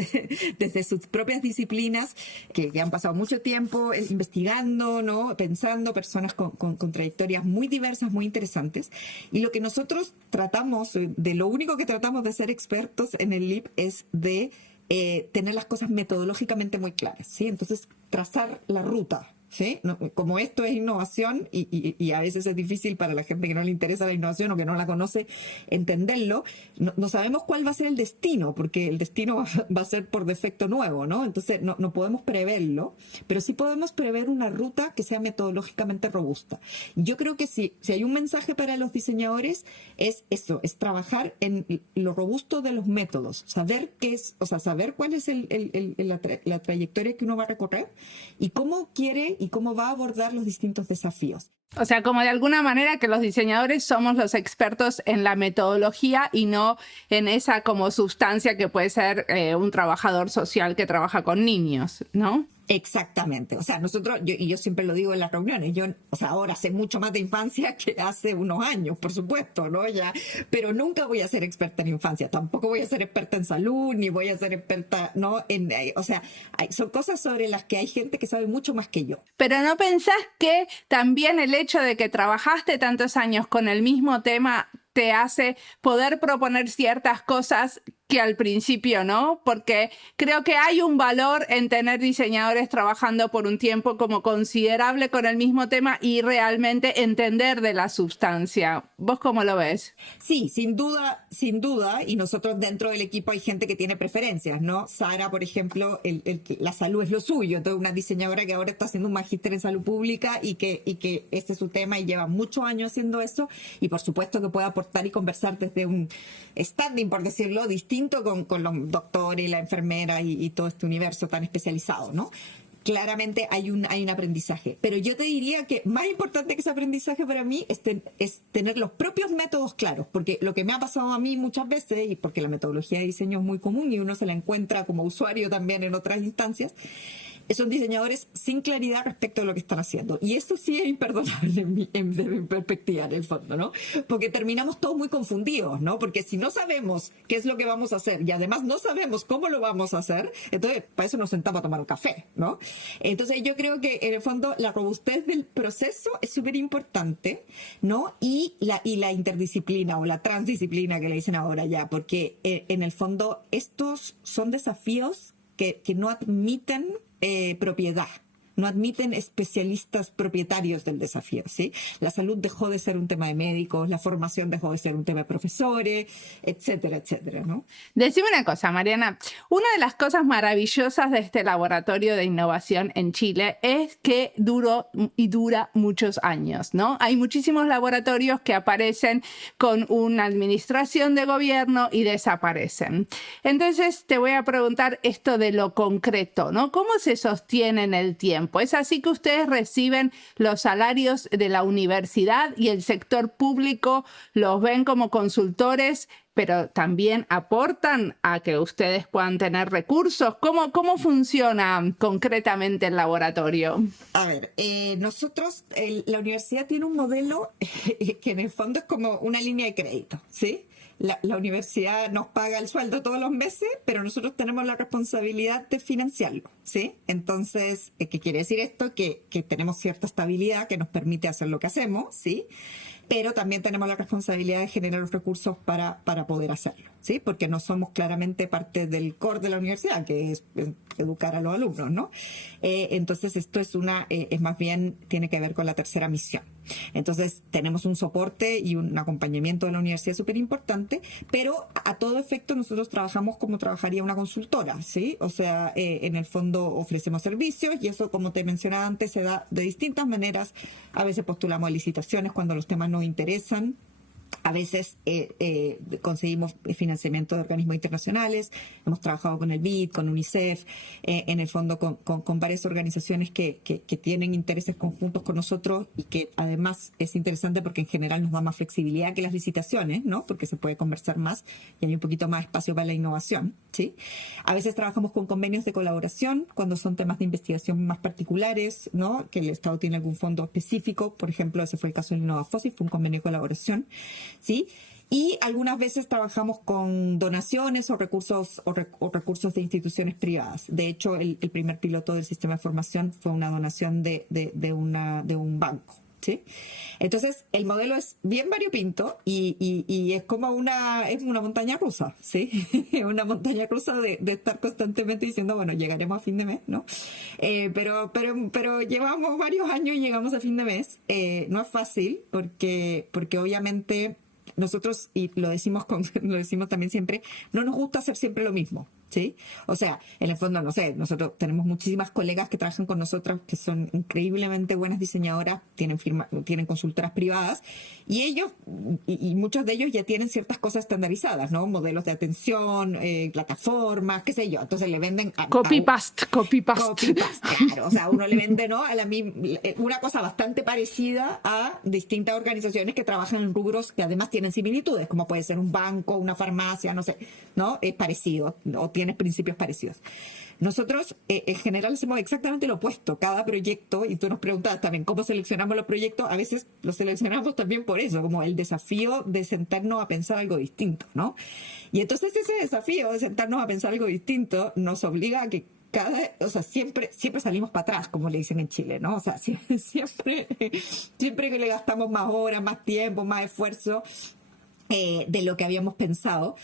desde sus propias disciplinas, que han pasado mucho tiempo investigando, ¿no? Pensando, personas con trayectorias muy diversas, muy interesantes. Y lo que nosotros tratamos, lo único que tratamos de ser expertos en el LIP es de tener las cosas metodológicamente muy claras, ¿sí? Entonces, trazar la ruta, ¿sí? No, como esto es innovación y a veces es difícil para la gente que no le interesa la innovación o que no la conoce entenderlo, no sabemos cuál va a ser el destino, porque el destino va a ser por defecto nuevo, ¿no? Entonces no podemos preverlo, pero sí podemos prever una ruta que sea metodológicamente robusta. Yo creo que si hay un mensaje para los diseñadores es eso, es trabajar en lo robusto de los métodos, saber qué es, o sea, saber cuál es la trayectoria que uno va a recorrer y cómo quiere y cómo va a abordar los distintos desafíos. O sea, como de alguna manera que los diseñadores somos los expertos en la metodología y no en esa como sustancia que puede ser un trabajador social que trabaja con niños, ¿no? Exactamente. O sea, yo siempre lo digo en las reuniones, ahora sé mucho más de infancia que hace unos años, por supuesto, ¿no? Pero nunca voy a ser experta en infancia, tampoco voy a ser experta en salud, ni voy a ser experta, ¿no? Son cosas sobre las que hay gente que sabe mucho más que yo. Pero ¿no pensás que también el hecho de que trabajaste tantos años con el mismo tema te hace poder proponer ciertas cosas que al principio, ¿no? Porque creo que hay un valor en tener diseñadores trabajando por un tiempo como considerable con el mismo tema y realmente entender de la sustancia. ¿Vos cómo lo ves? Sí, sin duda, y nosotros dentro del equipo hay gente que tiene preferencias, ¿no? Sara, por ejemplo, la salud es lo suyo, entonces una diseñadora que ahora está haciendo un magíster en salud pública y que este es su tema y lleva muchos años haciendo eso, y por supuesto que puede aportar y conversar desde un standing, por decirlo, distinto con los doctores, la enfermera y todo este universo tan especializado, ¿no? Claramente hay un aprendizaje. Pero yo te diría que más importante que ese aprendizaje para mí es tener los propios métodos claros, porque lo que me ha pasado a mí muchas veces, y porque la metodología de diseño es muy común y uno se la encuentra como usuario también en otras instancias, son diseñadores sin claridad respecto a lo que están haciendo. Y eso sí es imperdonable desde mi perspectiva, en el fondo, ¿no? Porque terminamos todos muy confundidos, ¿no? Porque si no sabemos qué es lo que vamos a hacer y además no sabemos cómo lo vamos a hacer, entonces para eso nos sentamos a tomar un café, ¿no? Entonces yo creo que en el fondo la robustez del proceso es súper importante, ¿no? Y la interdisciplina o la transdisciplina que le dicen ahora ya, porque en el fondo estos son desafíos que no admiten propiedad, no admiten especialistas propietarios del desafío, ¿sí? La salud dejó de ser un tema de médicos, la formación dejó de ser un tema de profesores, etcétera, etcétera, ¿no? Decime una cosa, Mariana. Una de las cosas maravillosas de este laboratorio de innovación en Chile es que duró y dura muchos años, ¿no? Hay muchísimos laboratorios que aparecen con una administración de gobierno y desaparecen. Entonces, te voy a preguntar esto de lo concreto, ¿no? ¿Cómo se sostiene en el tiempo? ¿Es así que ustedes reciben los salarios de la universidad y el sector público los ven como consultores, pero también aportan a que ustedes puedan tener recursos? ¿Cómo funciona concretamente el laboratorio? A ver, nosotros, la universidad tiene un modelo que en el fondo es como una línea de crédito, ¿sí? La universidad nos paga el sueldo todos los meses, pero nosotros tenemos la responsabilidad de financiarlo, ¿sí? Entonces, ¿qué quiere decir esto? Que tenemos cierta estabilidad que nos permite hacer lo que hacemos, ¿sí? Pero también tenemos la responsabilidad de generar los recursos para poder hacerlo, ¿sí? Porque no somos claramente parte del core de la universidad, que es educar a los alumnos, ¿no? Entonces, esto es más bien, tiene que ver con la tercera misión. Entonces, tenemos un soporte y un acompañamiento de la universidad súper importante, pero a todo efecto nosotros trabajamos como trabajaría una consultora, ¿sí? O sea, en el fondo ofrecemos servicios y eso, como te mencionaba antes, se da de distintas maneras. A veces postulamos a licitaciones cuando los temas nos interesan. A veces conseguimos financiamiento de organismos internacionales, hemos trabajado con el BID, con UNICEF, en el fondo con varias organizaciones que tienen intereses conjuntos con nosotros y que además es interesante porque en general nos da más flexibilidad que las licitaciones, ¿no? Porque se puede conversar más y hay un poquito más espacio para la innovación, ¿sí? A veces trabajamos con convenios de colaboración cuando son temas de investigación más particulares, ¿no? Que el Estado tiene algún fondo específico, por ejemplo, ese fue el caso del InnovaFoSI, fue un convenio de colaboración, ¿sí? Y algunas veces trabajamos con donaciones o recursos de instituciones privadas. De hecho, el primer piloto del sistema de formación fue una donación de un banco, ¿sí? Entonces, el modelo es bien variopinto y es como una montaña rusa, ¿sí? Una montaña rusa de estar constantemente diciendo, bueno, llegaremos a fin de mes, ¿no? Pero llevamos varios años y llegamos a fin de mes. No es fácil porque obviamente nosotros, y lo decimos también siempre, no nos gusta hacer siempre lo mismo, ¿sí? O sea, en el fondo, no sé, nosotros tenemos muchísimas colegas que trabajan con nosotros que son increíblemente buenas diseñadoras, tienen consultoras privadas, y ellos, y muchos de ellos ya tienen ciertas cosas estandarizadas, ¿no? Modelos de atención, plataformas, qué sé yo. Entonces le venden Copy-paste. Copy-paste, claro. O sea, uno le vende, ¿no? Una cosa bastante parecida a distintas organizaciones que trabajan en rubros que además tienen similitudes, como puede ser un banco, una farmacia, no sé, ¿no? Es parecido, o tienes principios parecidos. Nosotros, en general, hacemos exactamente lo opuesto. Cada proyecto, y tú nos preguntabas también cómo seleccionamos los proyectos, a veces los seleccionamos también por eso, como el desafío de sentarnos a pensar algo distinto, ¿no? Y entonces ese desafío de sentarnos a pensar algo distinto nos obliga a que siempre salimos para atrás, como le dicen en Chile, ¿no? O sea, siempre que le gastamos más horas, más tiempo, más esfuerzo de lo que habíamos pensado,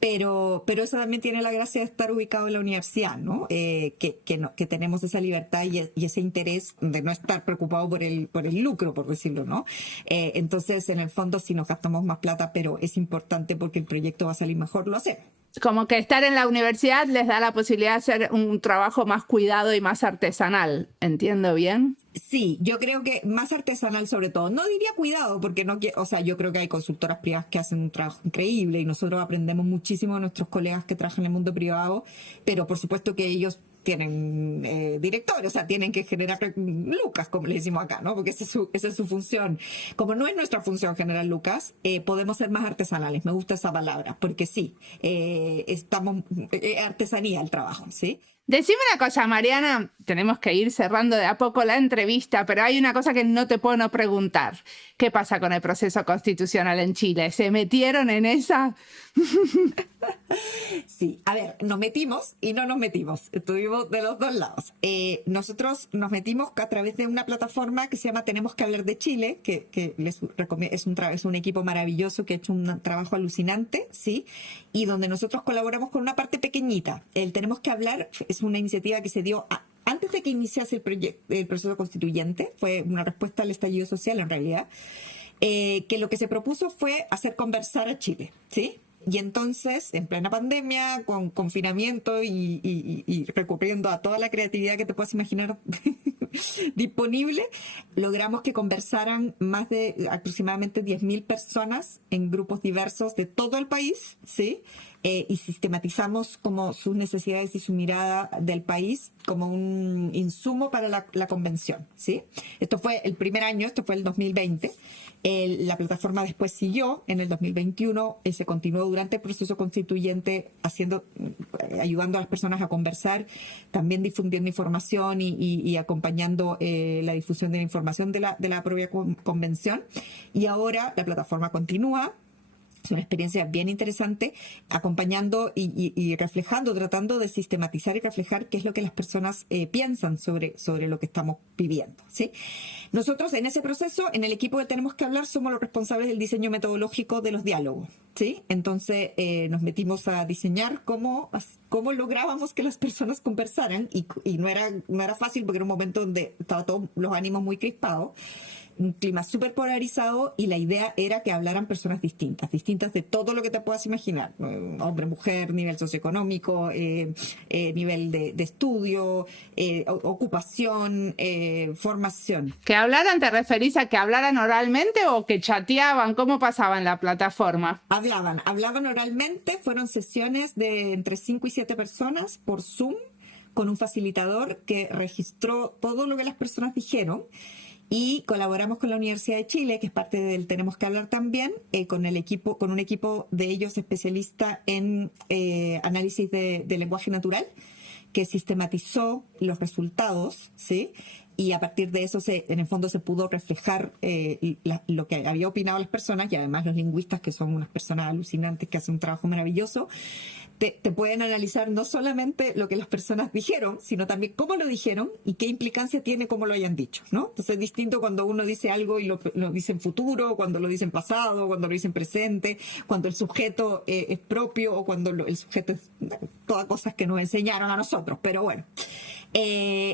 Pero eso también tiene la gracia de estar ubicado en la universidad, ¿no? Que tenemos esa libertad y ese interés de no estar preocupado por el lucro, por decirlo, ¿no? Entonces, en el fondo, si nos gastamos más plata, pero es importante porque el proyecto va a salir mejor, lo hacemos. Como que estar en la universidad les da la posibilidad de hacer un trabajo más cuidado y más artesanal. ¿Entiendo bien? Sí, yo creo que más artesanal sobre todo. No diría cuidado, porque yo creo que hay consultoras privadas que hacen un trabajo increíble y nosotros aprendemos muchísimo de nuestros colegas que trabajan en el mundo privado, pero por supuesto que ellos tienen directores, o sea, tienen que generar lucas, como le decimos acá, ¿no? Porque esa es su función. Como no es nuestra función generar lucas, podemos ser más artesanales. Me gusta esa palabra, porque sí, estamos artesanía el trabajo, ¿sí? Decime una cosa, Mariana, tenemos que ir cerrando de a poco la entrevista, pero hay una cosa que no te puedo no preguntar. ¿Qué pasa con el proceso constitucional en Chile? ¿Se metieron en esa? Sí, a ver, nos metimos y no nos metimos. Estuvimos de los dos lados. Nosotros nos metimos a través de una plataforma que se llama Tenemos que hablar de Chile, que les recomiendo, es un equipo maravilloso que ha hecho un trabajo alucinante, ¿sí? Y donde nosotros colaboramos con una parte pequeñita. El Tenemos que hablar es una iniciativa que se dio antes de que iniciase el proceso constituyente. Fue una respuesta al estallido social, en realidad. Que lo que se propuso fue hacer conversar a Chile, ¿sí? Y entonces, en plena pandemia, con confinamiento y recurriendo a toda la creatividad que te puedas imaginar disponible, logramos que conversaran más de aproximadamente 10.000 personas en grupos diversos de todo el país, ¿sí? Y sistematizamos como sus necesidades y su mirada del país como un insumo para la convención, ¿sí? Esto fue el primer año, esto fue el 2020. La plataforma después siguió en el 2021, se continuó durante el proceso constituyente ayudando a las personas a conversar, también difundiendo información y acompañando la difusión de la información de la propia convención. Y ahora la plataforma continúa. Es una experiencia bien interesante, acompañando y reflejando, tratando de sistematizar y reflejar qué es lo que las personas piensan sobre lo que estamos viviendo, ¿sí? Nosotros en ese proceso, en el equipo que Tenemos que hablar, somos los responsables del diseño metodológico de los diálogos, ¿sí? Entonces nos metimos a diseñar cómo lográbamos que las personas conversaran y no era fácil porque era un momento donde estaban todos los ánimos muy crispados. Un clima súper polarizado y la idea era que hablaran personas distintas de todo lo que te puedas imaginar, hombre, mujer, nivel socioeconómico, nivel de estudio, ocupación, formación. ¿Que hablaran, te referís a que hablaran oralmente o que chateaban? ¿Cómo pasaba en la plataforma? Hablaban oralmente, fueron sesiones de entre 5 y 7 personas por Zoom, con un facilitador que registró todo lo que las personas dijeron. Y colaboramos con la Universidad de Chile, que es parte del Tenemos que hablar también, con un equipo de ellos especialista en análisis de lenguaje natural, que sistematizó los resultados, ¿sí? Y a partir de eso, en el fondo, se pudo reflejar lo que había opinado las personas, y además los lingüistas, que son unas personas alucinantes que hacen un trabajo maravilloso, te pueden analizar no solamente lo que las personas dijeron, sino también cómo lo dijeron y qué implicancia tiene cómo lo hayan dicho, ¿no? Entonces es distinto cuando uno dice algo y lo dice en futuro, cuando lo dice en pasado, cuando lo dice en presente, cuando el sujeto es propio o cuando el sujeto es todas cosas que nos enseñaron a nosotros, pero bueno.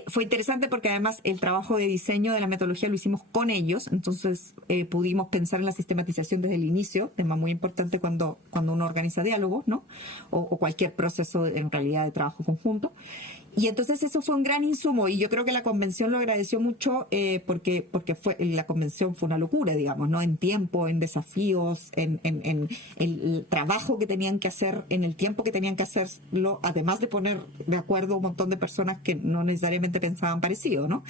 Fue interesante porque además el trabajo de diseño de la metodología lo hicimos con ellos, entonces pudimos pensar en la sistematización desde el inicio, tema muy importante cuando uno organiza diálogos, ¿no? O cualquier proceso en realidad de trabajo conjunto. Y entonces eso fue un gran insumo y yo creo que la convención lo agradeció mucho porque la convención fue una locura, digamos, ¿no? En tiempo, en desafíos, en el trabajo que tenían que hacer, en el tiempo que tenían que hacerlo, además de poner de acuerdo un montón de personas que no necesariamente pensaban parecido, ¿no?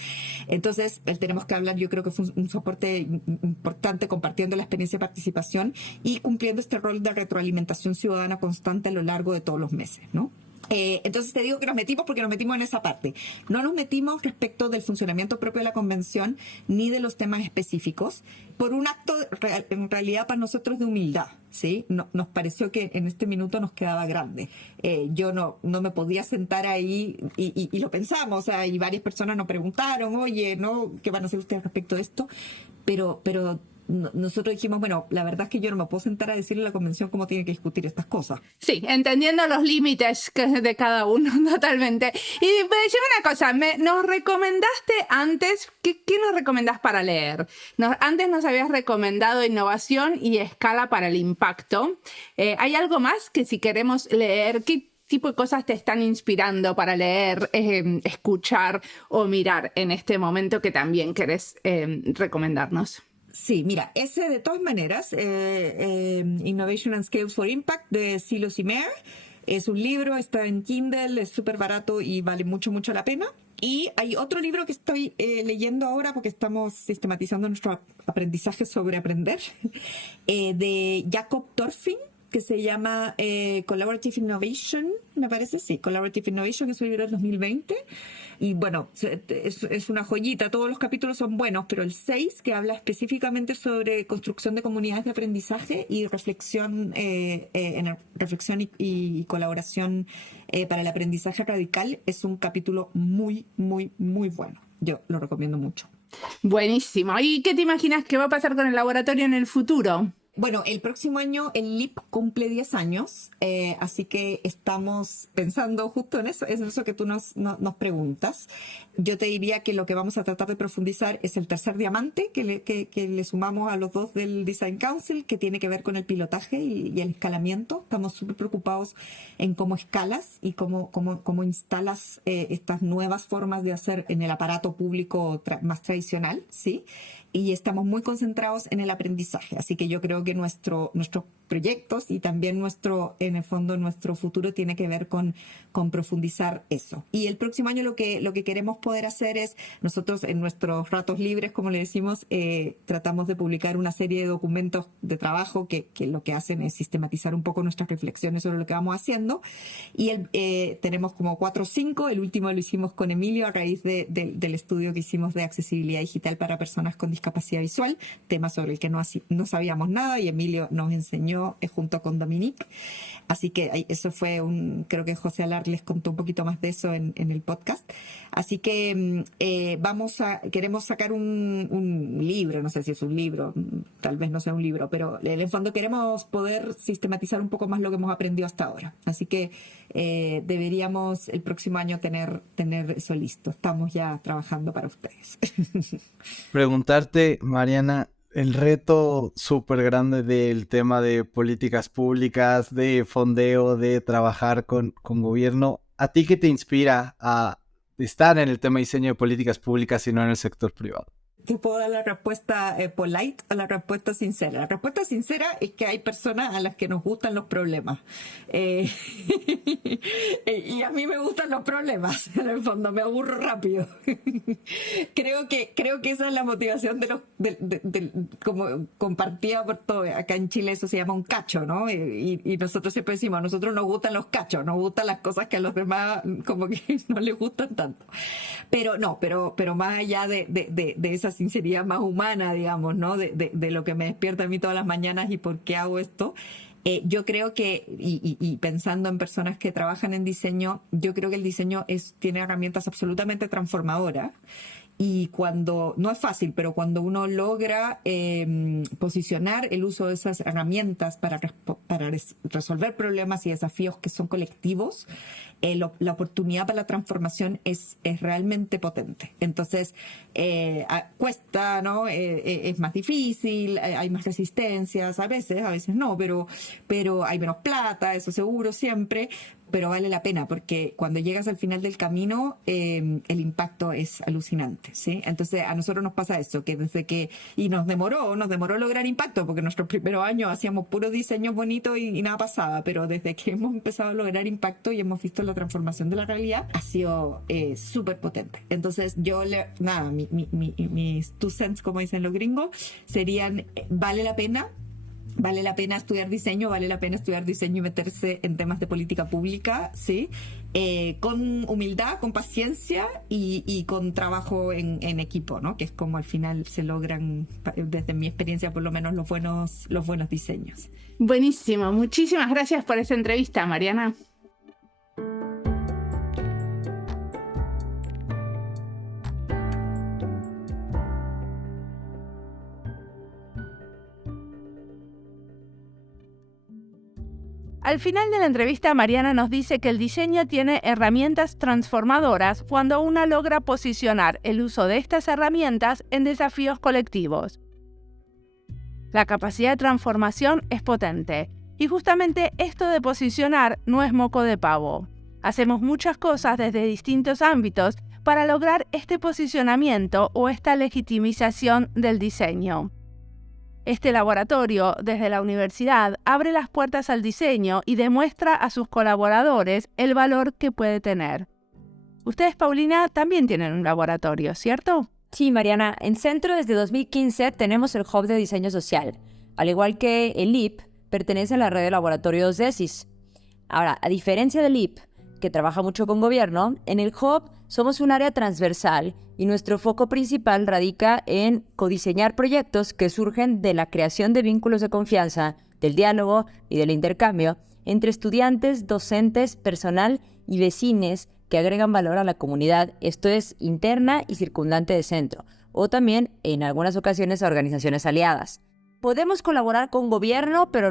Entonces, Tenemos que hablar, yo creo que fue un soporte importante compartiendo la experiencia de participación y cumpliendo este rol de retroalimentación ciudadana constante a lo largo de todos los meses, ¿no? Entonces te digo que nos metimos porque nos metimos en esa parte. No nos metimos respecto del funcionamiento propio de la convención ni de los temas específicos por un acto en realidad para nosotros de humildad, ¿sí? Nos pareció que en este minuto nos quedaba grande. Yo no me podía sentar ahí y lo pensamos, o sea, y varias personas nos preguntaron, oye, ¿no? ¿Qué van a hacer ustedes respecto de esto? Pero nosotros dijimos, bueno, la verdad es que yo no me puedo sentar a decirle a la convención cómo tiene que discutir estas cosas. Sí, entendiendo los límites de cada uno, totalmente. Y decime una cosa, nos recomendaste antes, ¿qué nos recomendás para leer? Antes nos habías recomendado Innovación y Escala para el Impacto. ¿Hay algo más que si queremos leer, qué tipo de cosas te están inspirando para leer, escuchar o mirar en este momento que también querés recomendarnos? Sí, mira, ese de todas maneras, Innovation and Scales for Impact de Silo Cimer, es un libro, está en Kindle, es súper barato y vale mucho, mucho la pena. Y hay otro libro que estoy leyendo ahora porque estamos sistematizando nuestro aprendizaje sobre aprender, de Jacob Thorfinn, que se llama Collaborative Innovation, me parece, sí, Collaborative Innovation, es un libro del 2020, y bueno, es una joyita, todos los capítulos son buenos, pero el 6, que habla específicamente sobre construcción de comunidades de aprendizaje y reflexión, reflexión y colaboración para el aprendizaje radical, es un capítulo muy, muy, muy bueno. Yo lo recomiendo mucho. Buenísimo. ¿Y qué te imaginas que va a pasar con el laboratorio en el futuro? Bueno, el próximo año el LIP cumple 10 años, así que estamos pensando justo en eso, es eso que tú nos preguntas. Yo te diría que lo que vamos a tratar de profundizar es el tercer diamante que le sumamos a los dos del Design Council, que tiene que ver con el pilotaje y el escalamiento. Estamos súper preocupados en cómo escalas y cómo instalas estas nuevas formas de hacer en el aparato público más tradicional, ¿sí? Y estamos muy concentrados en el aprendizaje. Así que yo creo que nuestros proyectos y también en el fondo, nuestro futuro tiene que ver con profundizar eso. Y el próximo año lo que queremos poder hacer es, nosotros en nuestros ratos libres, como le decimos, tratamos de publicar una serie de documentos de trabajo que lo que hacen es sistematizar un poco nuestras reflexiones sobre lo que vamos haciendo. Y tenemos como 4 o 5. El último lo hicimos con Emilio a raíz del estudio que hicimos de accesibilidad digital para personas con discapacidad visual, tema sobre el que no sabíamos nada, y Emilio nos enseñó junto con Dominique. Así que eso fue creo que José Alar les contó un poquito más de eso en el podcast. Así que queremos sacar un libro, no sé si es un libro, tal vez no sea un libro, pero en el fondo queremos poder sistematizar un poco más lo que hemos aprendido hasta ahora. Así que deberíamos el próximo año tener eso listo. Estamos ya trabajando para ustedes. Preguntarte, Mariana, el reto súper grande del tema de políticas públicas, de fondeo, de trabajar con gobierno, ¿a ti qué te inspira a estar en el tema de diseño de políticas públicas y no en el sector privado? Te puedo dar la respuesta polite o la respuesta sincera. La respuesta sincera es que hay personas a las que nos gustan los problemas. Y a mí me gustan los problemas, en el fondo, me aburro rápido. Creo que esa es la motivación como compartida por todo. Acá en Chile eso se llama un cacho, ¿no? Y nosotros siempre decimos, a nosotros nos gustan los cachos, nos gustan las cosas que a los demás como que no les gustan tanto. Pero más allá de esa sinceridad más humana, digamos, ¿no? De lo que me despierta a mí todas las mañanas y por qué hago esto. Yo creo que, y pensando en personas que trabajan en diseño, yo creo que el diseño tiene herramientas absolutamente transformadoras. Y no es fácil, pero cuando uno logra posicionar el uso de esas herramientas para resolver problemas y desafíos que son colectivos, la oportunidad para la transformación es realmente potente. Entonces, cuesta, ¿no? Es más difícil, hay más resistencias, a veces no, pero hay menos plata, eso seguro siempre, pero vale la pena porque cuando llegas al final del camino, el impacto es alucinante, ¿sí? Entonces, a nosotros nos pasa eso, y nos demoró lograr impacto, porque en nuestros primeros años hacíamos puros diseños bonitos y nada pasaba, pero desde que hemos empezado a lograr impacto y hemos visto la transformación de la realidad, ha sido súper potente. Entonces, mis 2 cents, como dicen los gringos, serían, vale la pena estudiar diseño, vale la pena estudiar diseño y meterse en temas de política pública, ¿sí? Con humildad, con paciencia y con trabajo en equipo, ¿no? Que es como al final se logran, desde mi experiencia por lo menos, los buenos diseños. Buenísimo, muchísimas gracias por esta entrevista, Mariana. Al final de la entrevista, Mariana nos dice que el diseño tiene herramientas transformadoras cuando una logra posicionar el uso de estas herramientas en desafíos colectivos. La capacidad de transformación es potente, y justamente esto de posicionar no es moco de pavo. Hacemos muchas cosas desde distintos ámbitos para lograr este posicionamiento o esta legitimización del diseño. Este laboratorio, desde la universidad, abre las puertas al diseño y demuestra a sus colaboradores el valor que puede tener. Ustedes, Paulina, también tienen un laboratorio, ¿cierto? Sí, Mariana. En Centro, desde 2015, tenemos el Hub de Diseño Social. Al igual que el LIP, pertenece a la red de laboratorios DESIS. Ahora, a diferencia del LIP, que trabaja mucho con gobierno, en el Hub somos un área transversal y nuestro foco principal radica en codiseñar proyectos que surgen de la creación de vínculos de confianza, del diálogo y del intercambio entre estudiantes, docentes, personal y vecines que agregan valor a la comunidad, esto es, interna y circundante de Centro, o también, en algunas ocasiones, a organizaciones aliadas. Podemos colaborar con gobierno, pero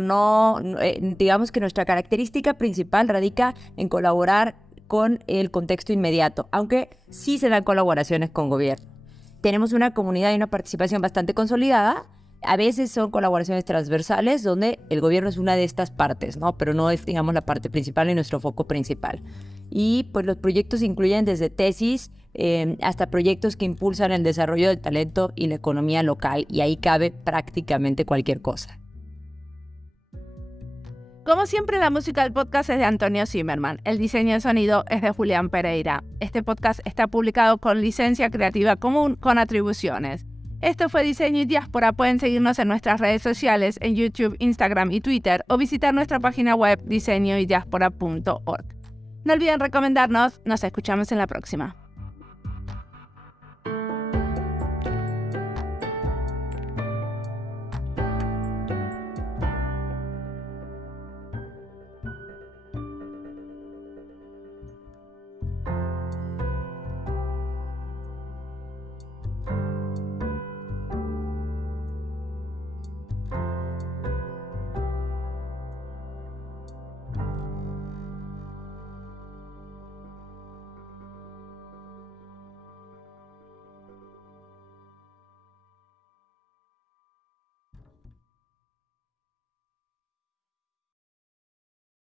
digamos que nuestra característica principal radica en colaborar con el contexto inmediato, aunque sí se dan colaboraciones con gobierno. Tenemos una comunidad y una participación bastante consolidada. A veces son colaboraciones transversales donde el gobierno es una de estas partes, ¿no? Pero no es, digamos, la parte principal y nuestro foco principal. Y pues los proyectos incluyen desde tesis hasta proyectos que impulsan el desarrollo del talento y la economía local, y ahí cabe prácticamente cualquier cosa. Como siempre, la música del podcast es de Antonio Zimmerman. El diseño de sonido es de Julián Pereira. Este podcast está publicado con licencia creativa común con atribuciones. Esto fue Diseño y Diáspora. Pueden seguirnos en nuestras redes sociales, en YouTube, Instagram y Twitter, o visitar nuestra página web diseñoydiaspora.org. No olviden recomendarnos. Nos escuchamos en la próxima.